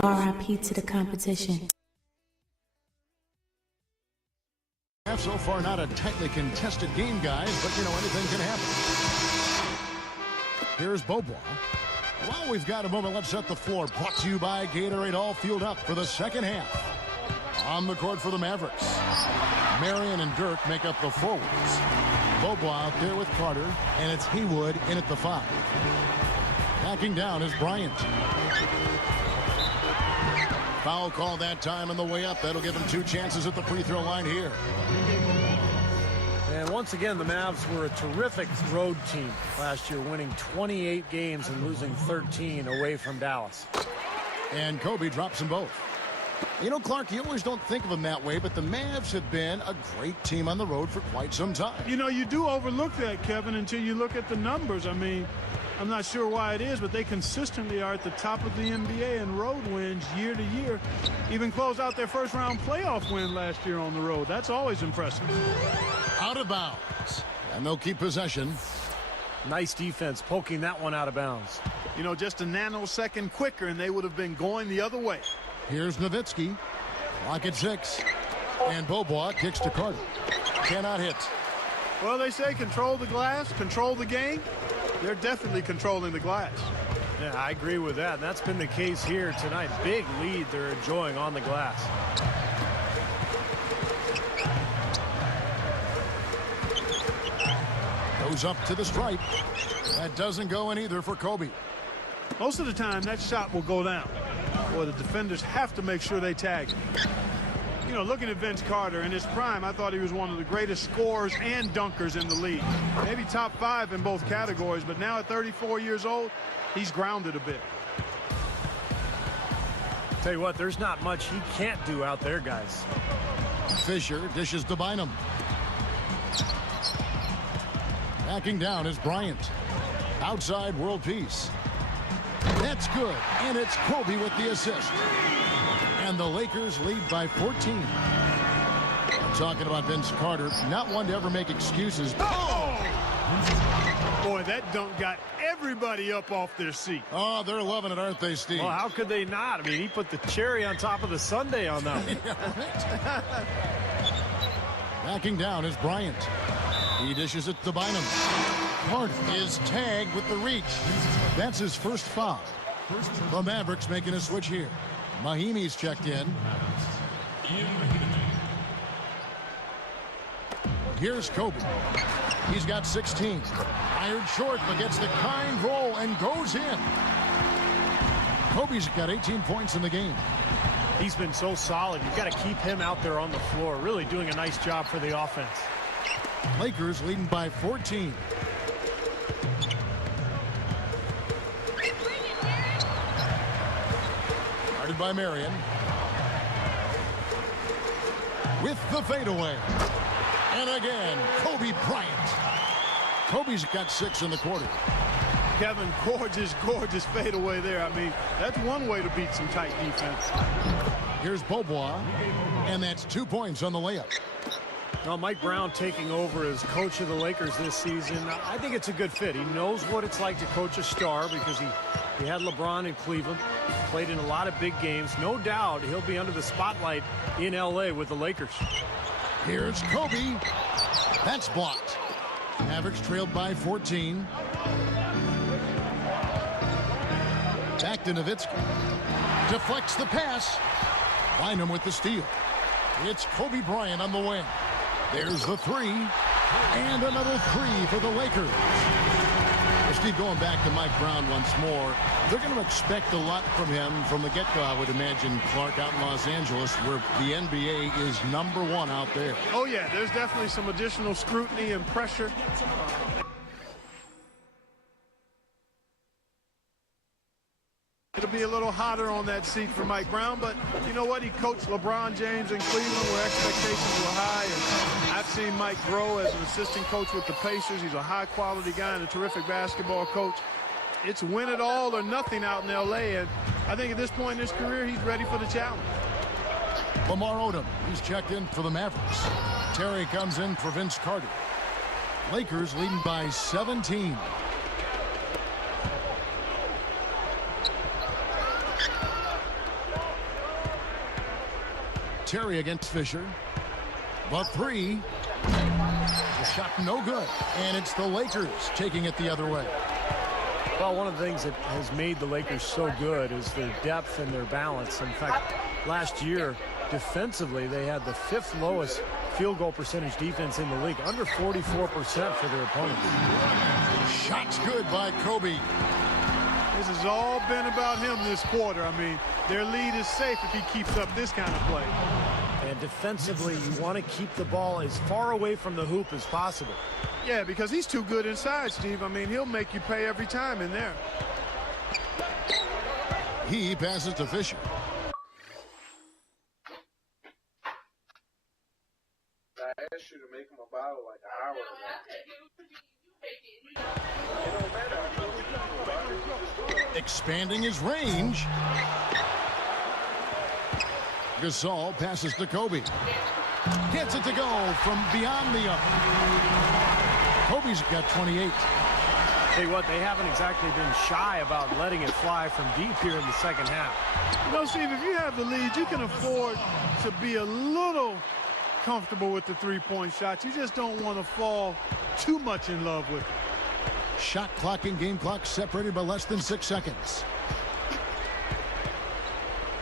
RIP to the competition. So far, not a tightly contested game, guys, but, you know, anything can happen. Here's Beaubois. While we've got a moment, let's set the floor. Brought to you by Gatorade, all fueled up for the second half. On the court for the Mavericks, Marion and Dirk make up the forwards. Beaubois out there with Carter, and it's Haywood in at the 5. Backing down is Bryant. Foul call that time on the way up. That'll give him 2 chances at the free throw line here. And once again, the Mavs were a terrific road team last year, winning 28 games and losing 13 away from Dallas. And Kobe drops them both. You know, Clark, you always don't think of them that way, but the Mavs have been a great team on the road for quite some time. You know, you do overlook that, Kevin, until you look at the numbers. I mean, I'm not sure why it is, but they consistently are at the top of the NBA in road wins year to year. Even closed out their first-round playoff win last year on the road. That's always impressive. Out of bounds. And they'll keep possession. Nice defense, poking that one out of bounds. You know, just a nanosecond quicker, and they would have been going the other way. Here's Nowitzki. Clock at 6. And Beaubois kicks to Carter. Cannot hit. Well, they say control the glass, control the game. They're definitely controlling the glass. Yeah, I agree with that. And that's been the case here tonight. Big lead they're enjoying on the glass. Goes up to the stripe. That doesn't go in either for Kobe. Most of the time, that shot will go down. Boy, the defenders have to make sure they tag him. You know, looking at Vince Carter in his prime, I thought he was one of the greatest scorers and dunkers in the league. Maybe top 5 in both categories, but now at 34 years old, he's grounded a bit. Tell you what, there's not much he can't do out there, guys. Fisher dishes to Bynum. Backing down is Bryant. Outside world peace. That's good, and it's Kobe with the assist. And the Lakers lead by 14. I'm talking about Vince Carter, not one to ever make excuses. Oh! Boy, that dunk got everybody up off their seat. Oh, they're loving it, aren't they, Steve? Well, how could they not? I mean, he put the cherry on top of the sundae on that one. Backing down is Bryant. He dishes it to Bynum. Carter is tagged with the reach. That's his first foul. The Mavericks making a switch here. Mahimi's checked in. Here's Kobe. He's got 16. Fired short, but gets the kind roll and goes in. Kobe's got 18 points in the game. He's been so solid. You've got to keep him out there on the floor, really doing a nice job for the offense. Lakers leading by 14. Guarded by Marion. With the fadeaway. And again, Kobe Bryant. Kobe's got 6 in the quarter. Kevin, gorgeous, gorgeous fadeaway there. I mean, that's one way to beat some tight defense. Here's Beaubois, and that's 2 points on the layup. Now, Mike Brown taking over as coach of the Lakers this season, I think it's a good fit. He knows what it's like to coach a star because he had LeBron in Cleveland, played in a lot of big games. No doubt he'll be under the spotlight in L.A. with the Lakers. Here's Kobe. That's blocked. Mavericks trailed by 14. Back to Nowitzki. Deflects the pass. Bynum with the steal. It's Kobe Bryant on the wing. There's the 3. And another 3 for the Lakers. Well, Steve, going back to Mike Brown once more, they're going to expect a lot from him from the get-go, I would imagine, Clark, out in Los Angeles, where the NBA is #1 out there. Oh, yeah, there's definitely some additional scrutiny and pressure. It'll be a little hotter on that seat for Mike Brown, but you know what? He coached LeBron James in Cleveland where expectations were high, and I've seen Mike grow as an assistant coach with the Pacers. He's a high-quality guy and a terrific basketball coach. It's win it all or nothing out in L.A., and I think at this point in his career, he's ready for the challenge. Lamar Odom, he's checked in for the Mavericks. Terry comes in for Vince Carter. Lakers leading by 17. Terry against Fisher. The three. The shot no good. And it's the Lakers taking it the other way. Well, one of the things that has made the Lakers so good is their depth and their balance. In fact, last year, defensively, they had the 5th lowest field goal percentage defense in the league, under 44% for their opponents. Shots good by Kobe. This has all been about him this quarter. I mean, their lead is safe if he keeps up this kind of play. And defensively, you want to keep the ball as far away from the hoop as possible. Yeah, because he's too good inside, Steve. I mean, he'll make you pay every time in there. He passes to Fisher. I asked you to make him a bottle like an hour ago. Expanding his range. Gasol passes to Kobe. Gets it to go from beyond the arc. Kobe's got 28. Tell you what, they haven't exactly been shy about letting it fly from deep here in the second half. You know, Steve, if you have the lead, you can afford to be a little comfortable with the three-point shot. You just don't want to fall too much in love with it. Shot clock and game clock separated by less than 6 seconds.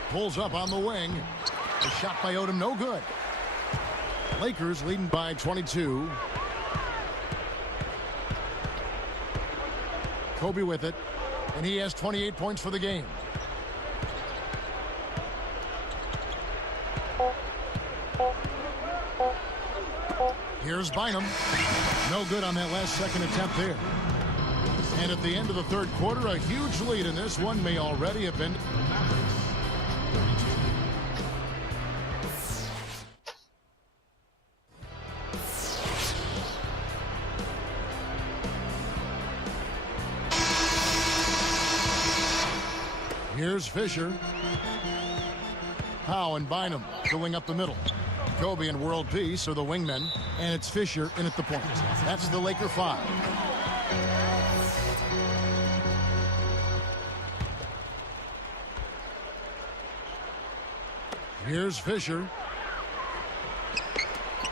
Pulls up on the wing. The shot by Odom, no good. Lakers leading by 22. Kobe with it, and he has 28 points for the game. Here's Bynum. No good on that last second attempt there. And at the end of the third quarter, a huge lead in this one may already have been. Here's Fisher. Howe and Bynum going up the middle. Kobe and World Peace are the wingmen, and it's Fisher in at the point. That's the Laker 5. Here's Fisher.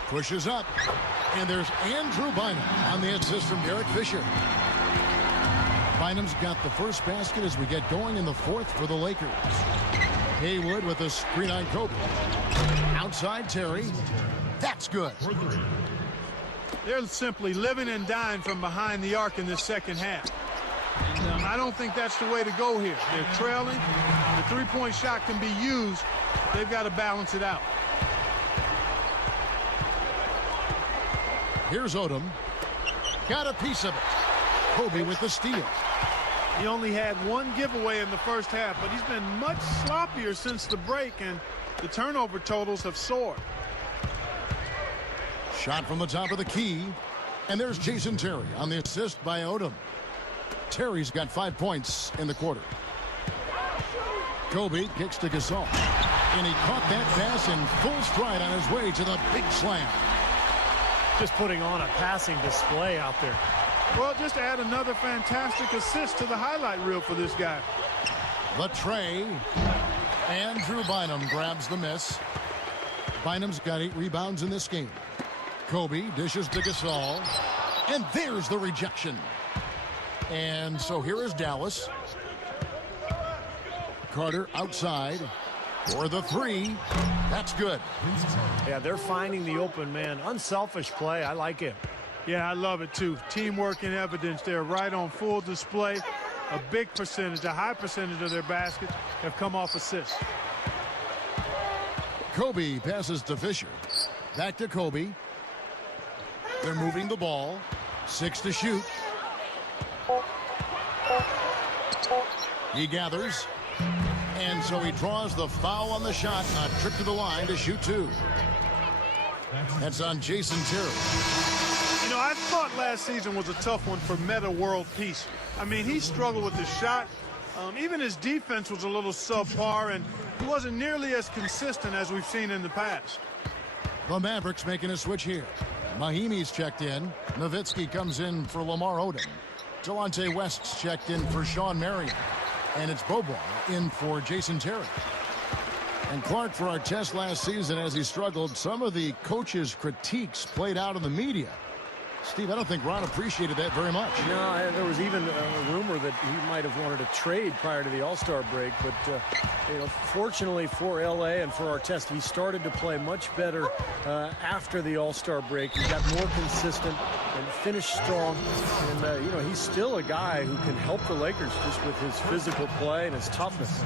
Pushes up. And there's Andrew Bynum on the assist from Derek Fisher. Bynum's got the first basket as we get going in the fourth for the Lakers. Haywood with a screen on Kobe. Outside Terry. That's good. They're simply living and dying from behind the arc in this second half. And I don't think that's the way to go here. They're trailing. The three-point shot can be used. They've got to balance it out. Here's Odom. Got a piece of it. Kobe with the steal. He only had one giveaway in the first half, but he's been much sloppier since the break, and the turnover totals have soared. Shot from the top of the key. And there's Jason Terry on the assist by Odom. Terry's got 5 points in the quarter. Kobe kicks to Gasol. And he caught that pass in full stride on his way to the big slam. Just putting on a passing display out there. Well, just add another fantastic assist to the highlight reel for this guy. The tray. Andrew Bynum grabs the miss. Bynum's got 8 rebounds in this game. Kobe dishes to Gasol. And there's the rejection. And so here is Dallas. Carter outside for the three. That's good. Yeah, they're finding the open man. Unselfish play. I like it. Yeah, I love it too. Teamwork in evidence there, right on full display. A big percentage, a high percentage of their baskets have come off assists. Kobe passes to Fisher. Back to Kobe. They're moving the ball. 6 to shoot. He gathers. And so he draws the foul on the shot. A trip to the line to shoot 2. That's on Jason Terry. You know, I thought last season was a tough one for Meta World Peace. I mean, he struggled with the shot. Even his defense was a little subpar, and he wasn't nearly as consistent as we've seen in the past. The Mavericks making a switch here. Mahimi's checked in. Nowitzki comes in for Lamar Odom. Delonte West's checked in for Sean Marion. And it's Bobois in for Jason Terry. And Clark, for our test last season as he struggled, some of the coaches' critiques played out in the media. Steve, I don't think Ron appreciated that very much. No, there was even a rumor that he might have wanted a trade prior to the All-Star break. But, fortunately for L.A. and for our test, he started to play much better after the All-Star break. He got more consistent and finished strong. And, he's still a guy who can help the Lakers just with his physical play and his toughness.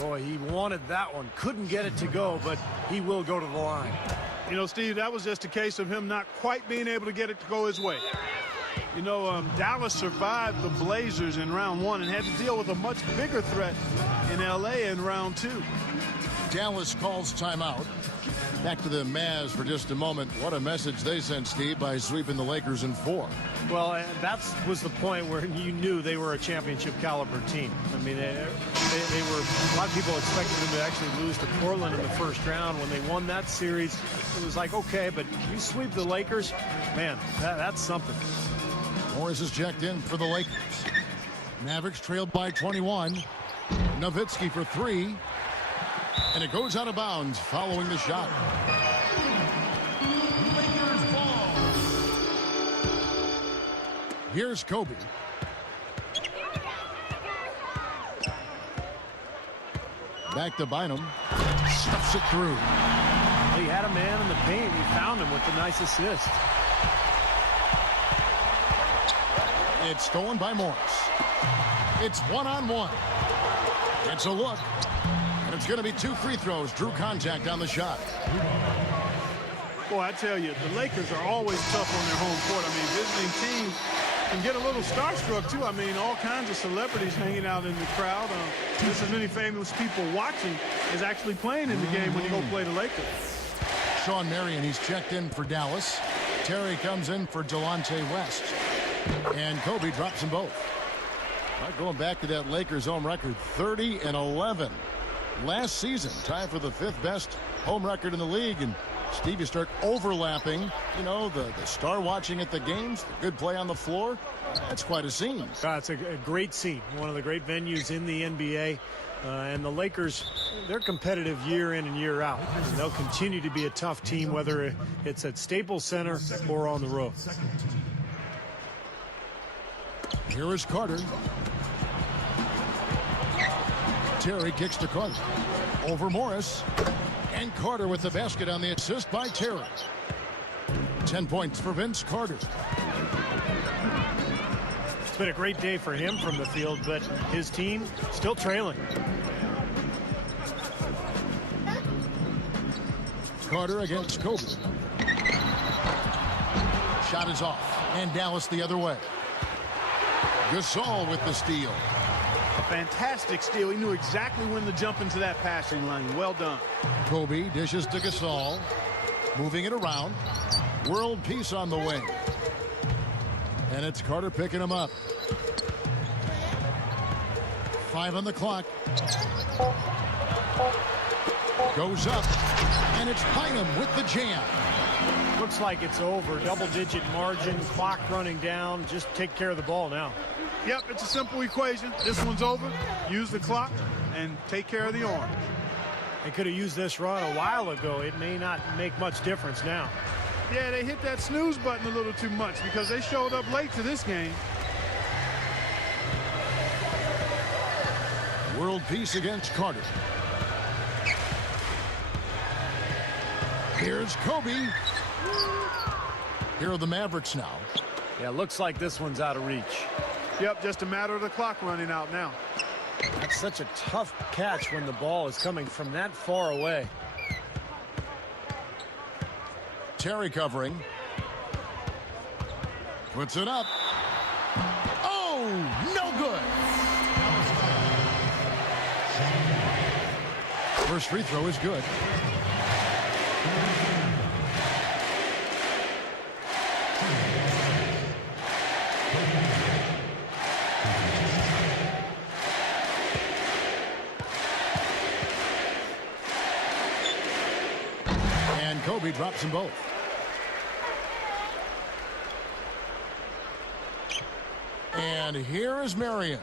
Boy, he wanted that one. Couldn't get it to go, but he will go to the line. You know, Steve, that was just a case of him not quite being able to get it to go his way. You know, Dallas survived the Blazers in round 1 and had to deal with a much bigger threat in L.A. in round 2. Dallas calls timeout. Back to the Mavs for just a moment. What a message they sent, Steve, by sweeping the Lakers in 4. Well, that was the point where you knew they were a championship caliber team. I mean, they were, a lot of people expected them to actually lose to Portland in the first round. When they won that series, it was like, okay, but you sweep the Lakers, man, that's something. Morris is checked in for the Lakers. Mavericks trailed by 21. Nowitzki for 3. And it goes out of bounds following the shot. Here's Kobe. Back to Bynum. Stuffs it through. He had a man in the paint. He found him with the nice assist. It's stolen by Morris. It's one-on-one. It's a look. And it's going to be 2 free throws. Drew contact on the shot. Boy, I tell you, the Lakers are always tough on their home court. I mean, visiting teams can get a little starstruck, too. I mean, all kinds of celebrities hanging out in the crowd. Just as many famous people watching as actually playing in the game when you go play the Lakers. Sean Marion, he's checked in for Dallas. Terry comes in for Delonte West. And Kobe drops them both. Going back to that Lakers home record, 30-11. Last season, tied for the 5th best home record in the league. And Steve, you start overlapping, the star watching at the games, the good play on the floor. That's quite a scene. It's a great scene. One of the great venues in the NBA. And the Lakers, they're competitive year in and year out. And they'll continue to be a tough team, whether it's at Staples Center or on the road. Here is Carter. Terry kicks to Carter. Over Morris. And Carter with the basket on the assist by Terry. 10 points for Vince Carter. It's been a great day for him from the field, but his team still trailing. Carter against Kobe. Shot is off. And Dallas the other way. Gasol with the steal. A fantastic steal. He knew exactly when to jump into that passing lane. Well done. Kobe dishes to Gasol. Moving it around. World peace on the wing. And it's Carter picking him up. 5 on the clock. Goes up. And it's Bynum with the jam. Looks like it's over. Double-digit margin. Clock running down. Just take care of the ball now. Yep, it's a simple equation. This one's over. Use the clock and take care of the orange. They could have used this run a while ago. It may not make much difference now. Yeah, they hit that snooze button a little too much because they showed up late to this game. World peace against Carter. Here's Kobe. Here are the Mavericks now. Yeah, looks like this one's out of reach. Yep, just a matter of the clock running out now. That's such a tough catch when the ball is coming from that far away. Terry covering. Puts it up. Oh, no good. First free throw is good. And Kobe drops them both. And here is Marion.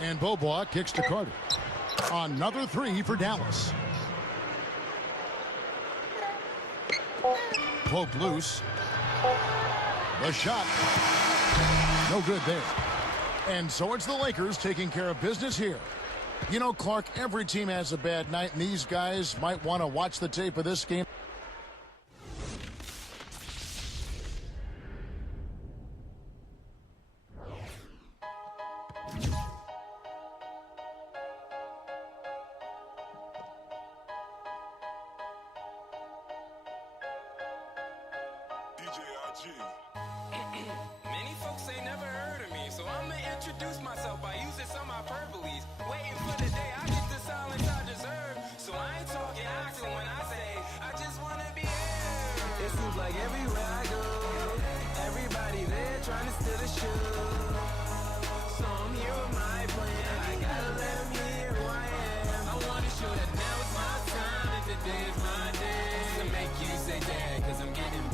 And Beaubois kicks to Carter. Another three for Dallas. Poked loose. The shot. No good there. And so it's the Lakers taking care of business here. You know, Clark, every team has a bad night, and these guys might want to watch the tape of this game. Many folks ain't never heard of me, so I'ma introduce myself by using some hyperboles. Waiting for the day I get the silence I deserve. So I ain't talking accent when I say I just wanna be here. It seems like everywhere I go, everybody there trying to steal the show. So I'm here with my plan. I gotta let them hear who I am. I wanna show that now it's my time, and today is my day. To make you say dad, cause I'm getting